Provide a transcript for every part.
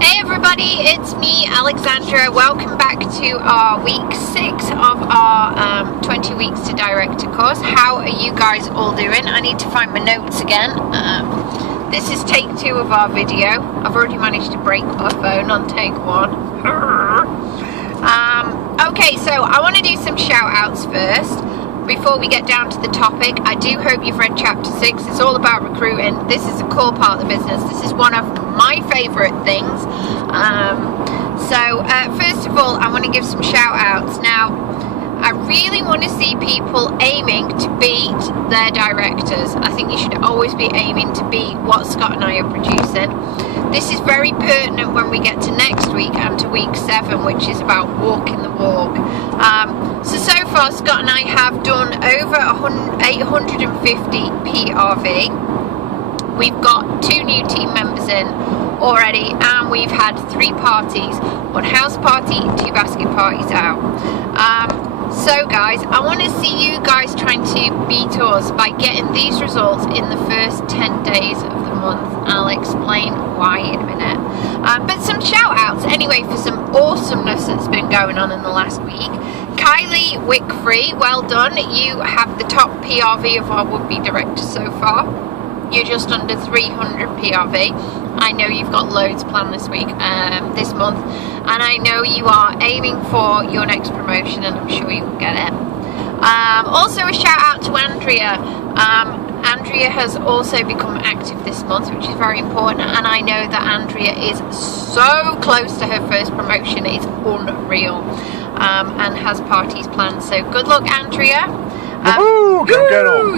Hey everybody, it's me, Alexandra. Welcome back to our week 6 of our 20 weeks to director course. How are you guys all doing? I need to find my notes again. This is take 2 of our video. I've already managed to break my phone on take 1. Okay, so I want to do some shout outs first. Before we get down to the topic, I do hope you've read chapter 6. It's all about recruiting. This is a core part of the business. This is one of my favourite things. First of all, I want to give some shout outs. Now, I really want to see people aiming to beat their directors. I think you should always be aiming to beat what Scott and I are producing. This is very pertinent when we get to next week and to week 7, which is about walking the walk. So far Scott and I have done over 850 PRV. We've got 2 new team members in already, and we've had 3 parties, 1 house party, 2 basket parties out. So guys, I want to see you guys trying to beat us by getting these results in the first 10 days of the month. I'll explain why in a minute. But some shout outs anyway for some awesomeness that's been going on in the last week. Kylie Wickfree, well done. You have the top PRV of our would-be directors so far. You're just under 300 PRV. I know you've got loads planned this week, this month, and I know you are aiming for your next promotion, and I'm sure you will get it. Also a shout out to Andrea. Andrea has also become active this month, which is very important, and I know that Andrea is so close to her first promotion. It's unreal, and has parties planned, so good luck, Andrea.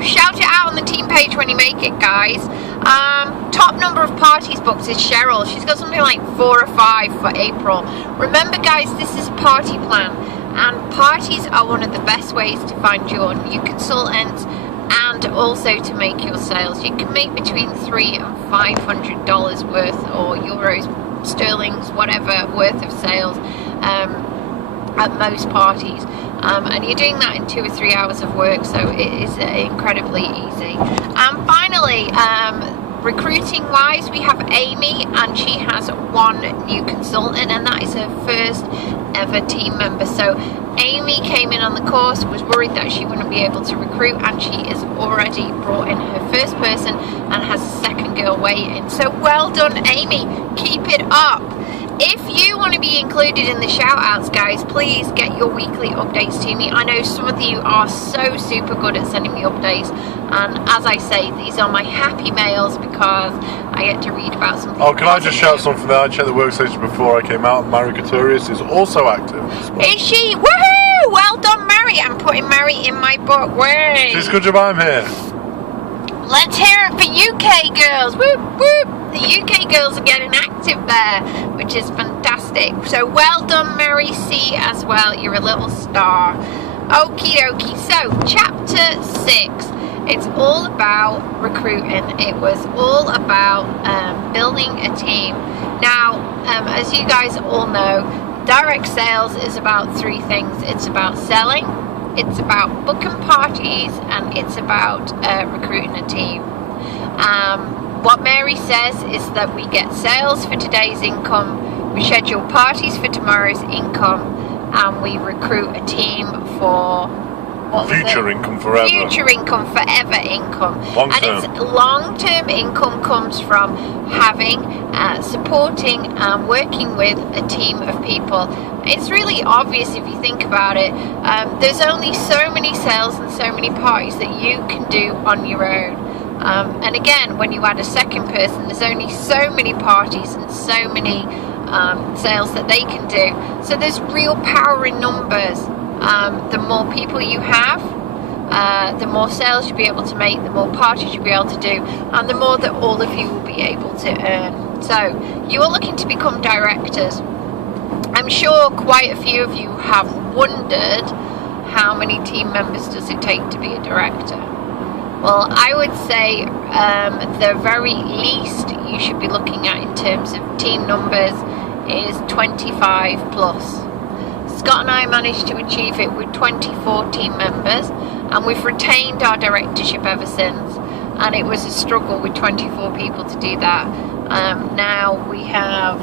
Shout it out on the team page when you make it, guys. Top number of parties booked is Cheryl. She's got something like 4 or 5 for April. Remember guys, this is a party plan, and parties are one of the best ways to find your new consultants and also to make your sales. You can make between $300 and $500 worth, or euros, sterlings, whatever, worth of sales at most parties. And you're doing that in 2 or 3 hours of work, so it is incredibly easy. And finally, recruiting wise, we have Amy, and she has 1 new consultant, and that is her first ever team member. So Amy came in on the course, was worried that she wouldn't be able to recruit, and she is already brought in her first person and has a second girl waiting. So well done, Amy, keep it up. If you want to be included in the shout outs, guys, please get your weekly updates to me. I know some of you are so super good at sending me updates, and as I say, these are my happy mails because I get to read about something. Oh, can I just shout something there? I checked the workstation before I came out, and Mary Couturius is also active. Is she? Woohoo! Well done, Mary. I'm putting Mary in my book. Way. She's good job I'm here. Let's hear it for UK girls. Whoop, whoop. The UK girls are getting active there, which is fantastic. So well done, Mary C, as well. You're a little star. Okie dokie. So chapter 6, it's all about recruiting. It was all about building a team. Now, as you guys all know, direct sales is about 3 things. It's about selling, it's about booking parties, and it's about recruiting a team. What Mary says is that we get sales for today's income, we schedule parties for tomorrow's income, and we recruit a team for future income forever. Future income, forever income. Long and term. It's long-term income comes from having, supporting and working with a team of people. It's really obvious if you think about it. There's only so many sales and so many parties that you can do on your own. And again, when you add a second person, there's only so many parties and so many sales that they can do. So there's real power in numbers. The more people you have, the more sales you'll be able to make, the more parties you'll be able to do, and the more that all of you will be able to earn. So you are looking to become directors. I'm sure quite a few of you have wondered, how many team members does it take to be a director? Well, I would say the very least you should be looking at in terms of team numbers is 25 plus. Scott and I managed to achieve it with 24 team members, and we've retained our directorship ever since, and it was a struggle with 24 people to do that. Now we have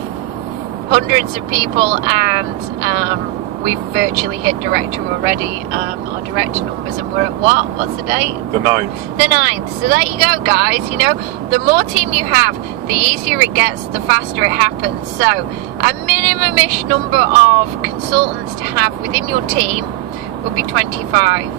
hundreds of people, and we've virtually hit director already, our director numbers, and we're at what's the date? The 9th. The 9th. So there you go, guys. You know, the more team you have, the easier it gets, the faster it happens. So a minimum-ish number of consultants to have within your team would be 25.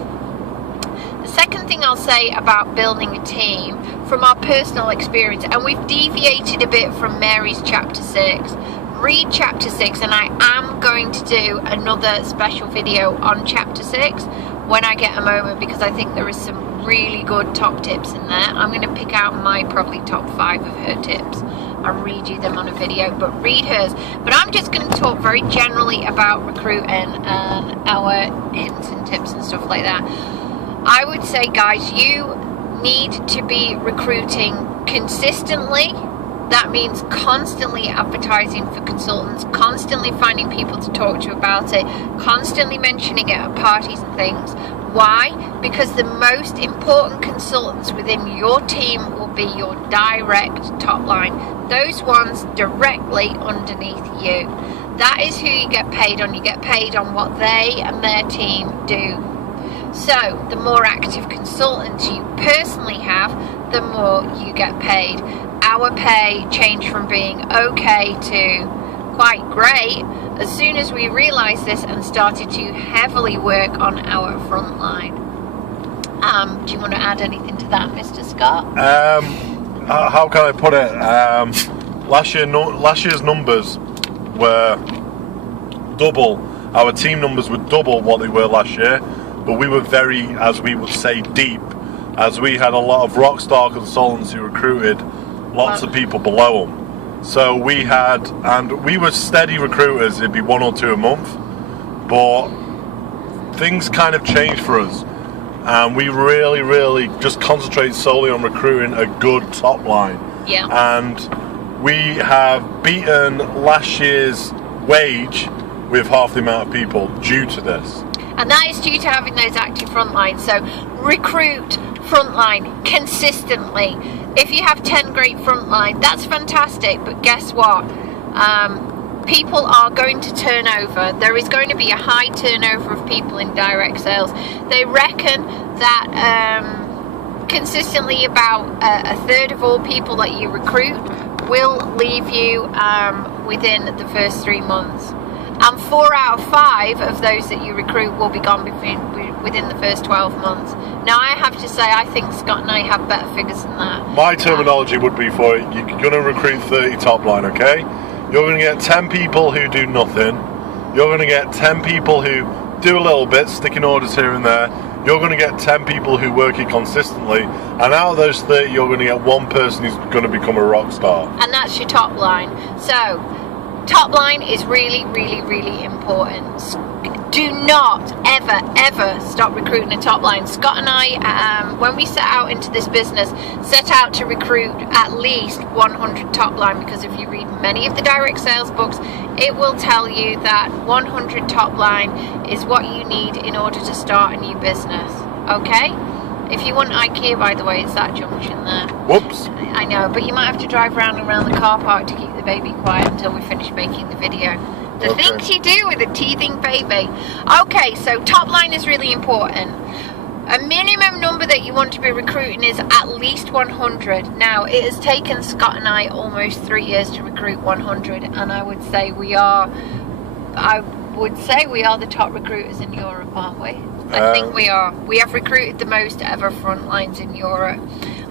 The second thing I'll say about building a team, from our personal experience, and we've deviated a bit from Mary's chapter 6, read chapter 6, and I am going to do another special video on chapter 6 when I get a moment, because I think there is some really good top tips in there. I'm going to pick out my probably top 5 of her tips and read you them on a video, but read hers. But I'm just going to talk very generally about recruiting and our hints and tips and stuff like that. I would say, guys, you need to be recruiting consistently. That means constantly advertising for consultants, constantly finding people to talk to about it, constantly mentioning it at parties and things. Why? Because the most important consultants within your team will be your direct top line. Those ones directly underneath you. That is who you get paid on. You get paid on what they and their team do. So the more active consultants you personally have, the more you get paid. Our pay changed from being okay to quite great as soon as we realized this and started to heavily work on our front line. Do you want to add anything to that, Mr. Scott? How can I put it? Last year's numbers were double. Our team numbers were double what they were last year, but we were very, as we would say, deep, as we had a lot of rock star consultants who recruited lots of people below them. So we had, and we were steady recruiters, it'd be 1 or 2 a month, but things kind of changed for us, and we really just concentrate solely on recruiting a good top line. Yeah. And we have beaten last year's wage with half the amount of people due to this. And that is due to having those active front lines. So recruit frontline consistently. If you have 10 great frontline, that's fantastic, but guess what? People are going to turn over. There is going to be a high turnover of people in direct sales. They reckon that consistently about a third of all people that you recruit will leave you within the first 3 months. And 4 out of 5 of those that you recruit will be gone within the first 12 months. Now, I have to say, I think Scott and I have better figures than that. My terminology would be for it, you're going to recruit 30 top line, okay? You're going to get 10 people who do nothing. You're going to get 10 people who do a little bit, sticking orders here and there. You're going to get 10 people who work it consistently. And out of those 30, you're going to get 1 person who's going to become a rock star. And that's your top line. So, top line is really important. Do not ever stop recruiting a top line. Scott and I, when we set out into this business, set out to recruit at least 100 top line, because if you read many of the direct sales books, it will tell you that 100 top line is what you need in order to start a new business. Okay? If you want IKEA, by the way, it's that junction there. Whoops. I know, but you might have to drive around and around the car park to keep the baby quiet until we finish making the video. The things you do with a teething baby. Okay, so top line is really important. A minimum number that you want to be recruiting is at least 100. Now, it has taken Scott and I almost 3 years to recruit 100, and I would say we are the top recruiters in Europe, aren't we? I think we are. We have recruited the most ever front lines in Europe.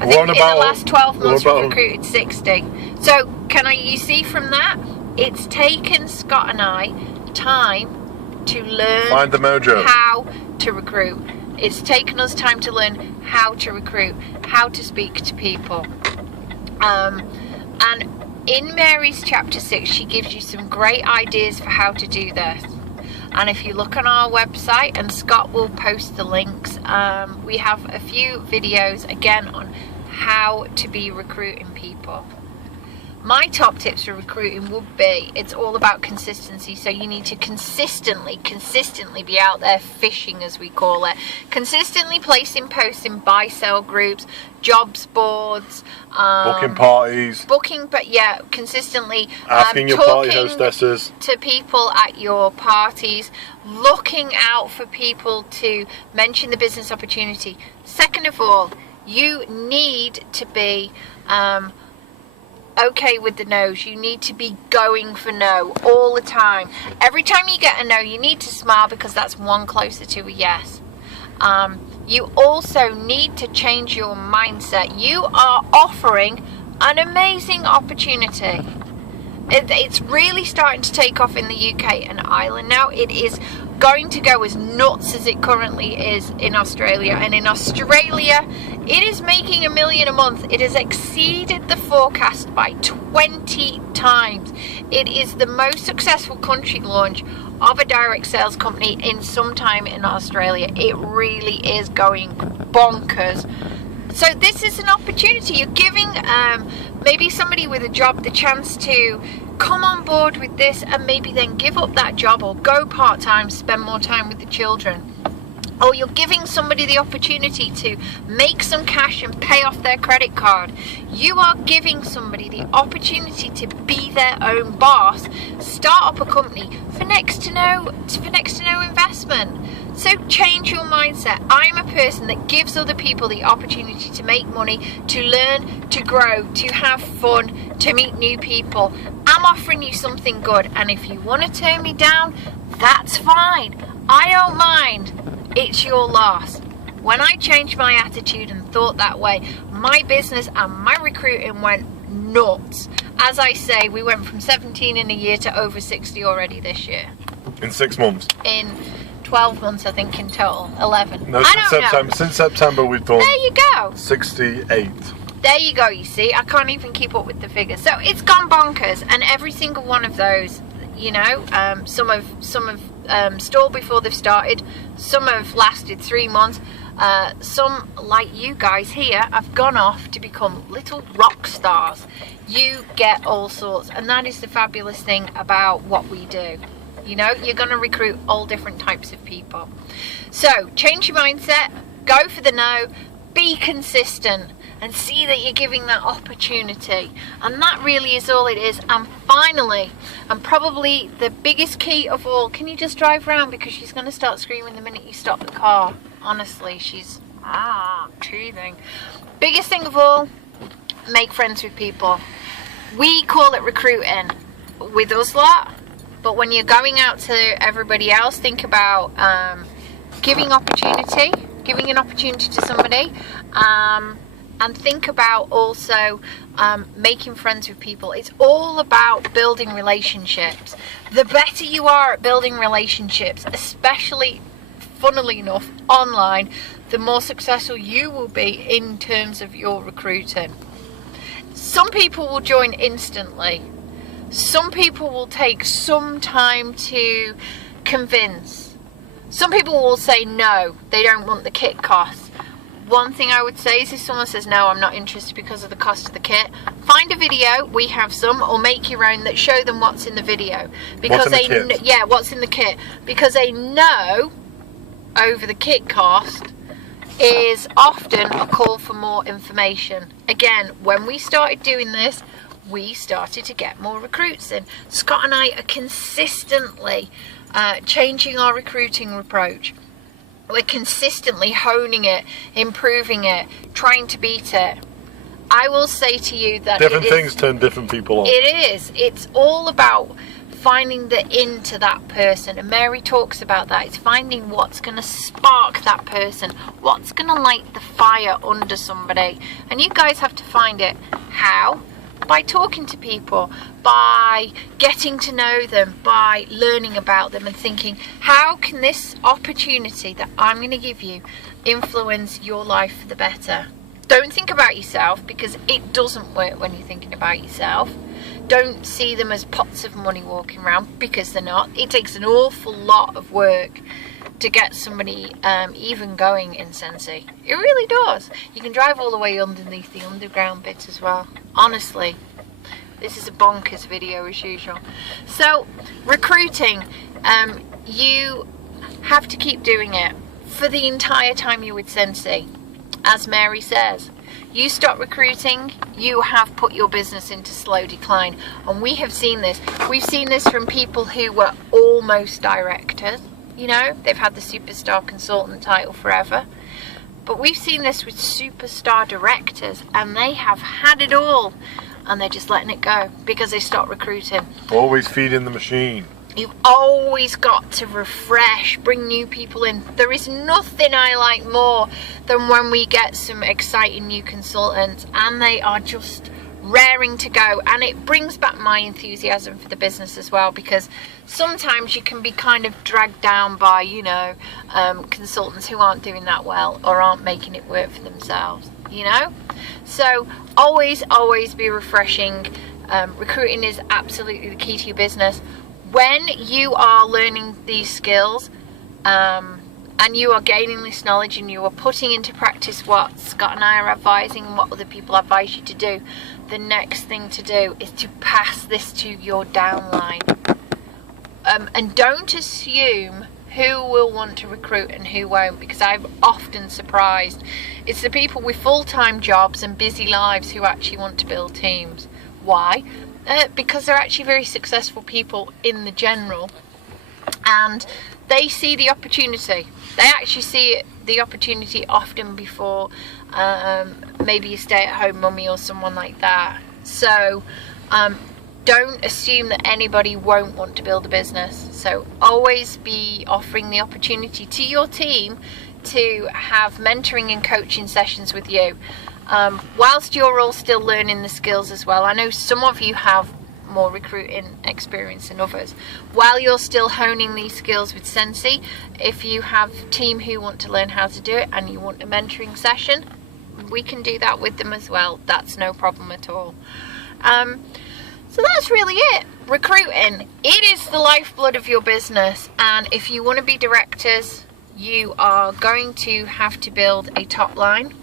I think in the last 12 months we've recruited 60. So you see from that, it's taken Scott and I time to learn how to recruit. It's taken us time to learn how to recruit, how to speak to people. And in Mary's chapter 6, she gives you some great ideas for how to do this. And if you look on our website, and Scott will post the links, we have a few videos again on how to be recruiting people. My top tips for recruiting would be, it's all about consistency. So you need to consistently be out there fishing, as we call it. Consistently placing posts in buy-sell groups, jobs boards, booking parties. Consistently asking your party hostesses to people at your parties, looking out for people to mention the business opportunity. Second of all, you need to be okay with the no's. You need to be going for no all the time. Every time you get a no, you need to smile, because that's one closer to a yes. You also need to change your mindset. You are offering an amazing opportunity. It's really starting to take off in the UK and Ireland now. It is going to go as nuts as it currently is in Australia. And in Australia, it is making $1 million a month. It has exceeded the forecast by 20 times. It is the most successful country launch of a direct sales company in some time in Australia. It really is going bonkers. So this is an opportunity. You're giving maybe somebody with a job the chance to come on board with this, and maybe then give up that job or go part-time, spend more time with the children. Or you're giving somebody the opportunity to make some cash and pay off their credit card. You are giving somebody the opportunity to be their own boss, start up a company for next to no investment. So change your mindset. I'm a person that gives other people the opportunity to make money, to learn, to grow, to have fun, to meet new people. I'm offering you something good, and if you want to turn me down, that's fine. I don't mind. It's your loss. When I changed my attitude and thought that way, my business and my recruiting went nuts. As I say, we went from 17 in a year to over 60 already this year. In 6 months? In 12 months, I think, in total. 11. No, since September we've done. There you go. 68. There you go, you see. I can't even keep up with the figures. So it's gone bonkers, and every single one of those, you know, some have stalled before they've started, some have lasted 3 months, some, like you guys here, have gone off to become little rock stars. You get all sorts, and that is the fabulous thing about what we do. You know, you're going to recruit all different types of people. So change your mindset, go for the no, be consistent, and see that you're giving that opportunity. And that really is all it is. And finally, and probably the biggest key of all, can you just drive around, because she's going to start screaming the minute you stop the car. Honestly, she's teething. Biggest thing of all, make friends with people. We call it recruiting with us lot, but when you're going out to everybody else, think about giving an opportunity to somebody, and think about also making friends with people. It's all about building relationships. The better you are at building relationships, especially, funnily enough, online, the more successful you will be in terms of your recruiting. Some people will join instantly. Some people will take some time to convince. Some people will say no, they don't want the kit cost. One thing I would say is, if someone says no, I'm not interested because of the cost of the kit, find a video, we have some, or make your own that show them what's in the video. Because what's in the kit. Because a no over the kit cost is often a call for more information. Again, when we started doing this, we started to get more recruits in. Scott and I are consistently changing our recruiting approach. We're consistently honing it, improving it, trying to beat it. I will say to you that different things turn different people on. It is. It's all about finding the into that person, and Mary talks about that. It's finding what's going to spark that person, what's going to light the fire under somebody, and you guys have to find it. How? By talking to people, by getting to know them, by learning about them and thinking, how can this opportunity that I'm going to give you influence your life for the better? Don't think about yourself, because it doesn't work when you're thinking about yourself. Don't see them as pots of money walking around, because they're not. It takes an awful lot of work to get somebody even going in Scentsy. It really does. You can drive all the way underneath the underground bit as well. Honestly, This is a bonkers video as usual. So, recruiting, you have to keep doing it for the entire time you're with Scentsy. As Mary says, you stop recruiting, you have put your business into slow decline. And we have seen this. We've seen this from people who were almost directors. You know, they've had the superstar consultant title forever. But we've seen this with superstar directors, and they have had it all, and they're just letting it go because they stopped recruiting. Always feeding the machine. You've always got to refresh, bring new people in. There is nothing I like more than when we get some exciting new consultants and they are just raring to go, and it brings back my enthusiasm for the business as well, because sometimes you can be kind of dragged down by, you know, consultants who aren't doing that well or aren't making it work for themselves, you know. So always be refreshing. Recruiting is absolutely the key to your business. When you are learning these skills and you are gaining this knowledge and you are putting into practice what Scott and I are advising and what other people advise you to do, the next thing to do is to pass this to your downline. And don't assume who will want to recruit and who won't, because I've often surprised. It's the people with full-time jobs and busy lives who actually want to build teams. Why? Because they're actually very successful people in the general, and they see the opportunity. They actually see the opportunity often before maybe a stay-at-home mummy or someone like that. So don't assume that anybody won't want to build a business. So always be offering the opportunity to your team to have mentoring and coaching sessions with you. Whilst you're all still learning the skills as well. I know some of you have more recruiting experience than others. While you're still honing these skills with Scentsy, if you have a team who want to learn how to do it and you want a mentoring session, we can do that with them as well. That's no problem at all. So that's really it. Recruiting, it is the lifeblood of your business, and if you want to be directors, you are going to have to build a top line.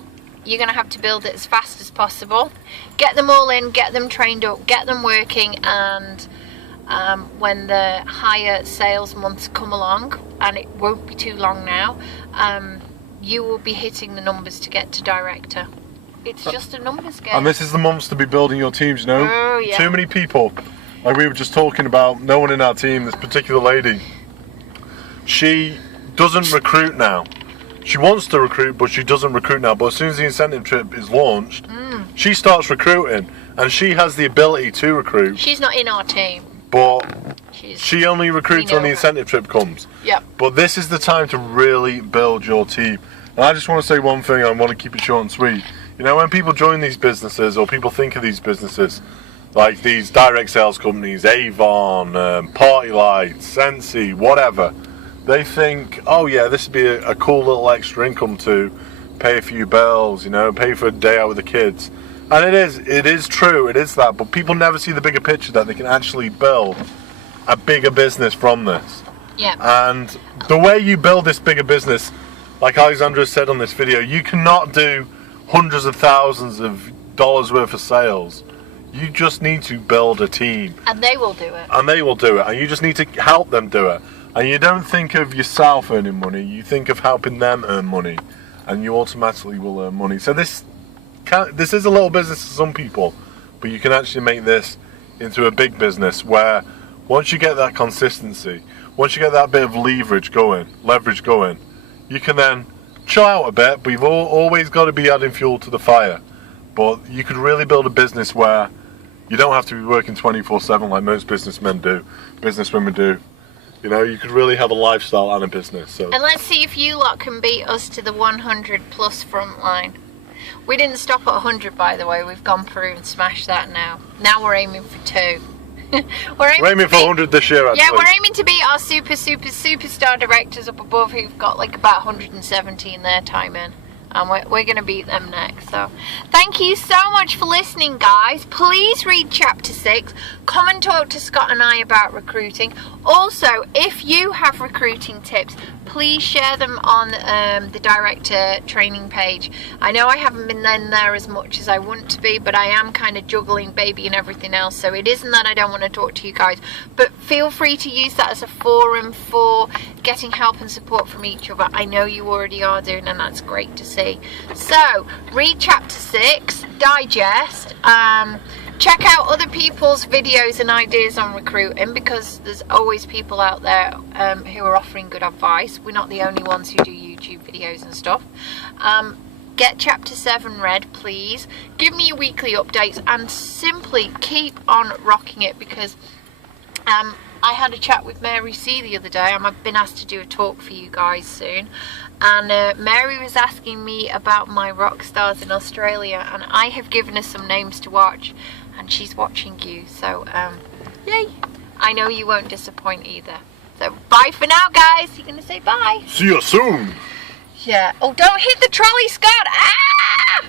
You're going to have to build it as fast as possible. Get them all in, get them trained up, get them working, and when the higher sales months come along, and it won't be too long now, you will be hitting the numbers to get to director. It's just a numbers game. And this is the months to be building your teams, you know? Oh, yeah. Too many people. Like we were just talking about, no one in our team, this particular lady, she doesn't recruit now. She wants to recruit, but she doesn't recruit now. But as soon as the incentive trip is launched, she starts recruiting, and she has the ability to recruit. She's not in our team, but she only recruits when the incentive trip comes. Yep. But this is the time to really build your team. And I just want to say one thing, I want to keep it short and sweet. You know, when people join these businesses, or people think of these businesses, like these direct sales companies, Avon, Party Lights, Scentsy, whatever, they think, oh yeah, this would be a cool little extra income to pay a few bills, you know, pay for a day out with the kids. And it is true, it is that, but people never see the bigger picture, that they can actually build a bigger business from this. Yeah. And the way you build this bigger business, like Alexandra said on this video, you cannot do hundreds of thousands of dollars worth of sales. You just need to build a team. And they will do it. And they will do it. And you just need to help them do it. And you don't think of yourself earning money, you think of helping them earn money, and you automatically will earn money. So this is a little business to some people, but you can actually make this into a big business where once you get that consistency, once you get that bit of leverage going, you can then chill out a bit, but you've always got to be adding fuel to the fire. But you could really build a business where you don't have to be working 24/7 like most businessmen do, businesswomen do. You know, you could really have a lifestyle and a business. So. And let's see if you lot can beat us to the 100 plus front line. We didn't stop at 100, by the way. We've gone through and smashed that now. Now we're aiming for 2. we're aiming for 100 this year, actually. Yeah, we're aiming to beat our superstar directors up above who've got like about 170 in their time in. and we're going to beat them next. So thank you so much for listening, guys. Please read chapter 6. Come and talk to Scott and I about recruiting. Also, if you have recruiting tips, please share them on the Director Training page. I know I haven't been in there as much as I want to be, but I am kind of juggling baby and everything else, so it isn't that I don't want to talk to you guys, but feel free to use that as a forum for getting help and support from each other. I know you already are doing, and that's great to see. So read chapter 6, digest, check out other people's videos and ideas on recruiting, because there's always people out there who are offering good advice. We're not the only ones who do YouTube videos and stuff. Get chapter 7 read, please. Give me your weekly updates and simply keep on rocking it, because I had a chat with Mary C the other day. I've been asked to do a talk for you guys soon, and Mary was asking me about my rock stars in Australia, and I have given her some names to watch, and she's watching you, so yay. I know you won't disappoint either. So bye for now, guys. You're gonna say bye? See you soon. Yeah. Oh, don't hit the trolley, Scott. Ah!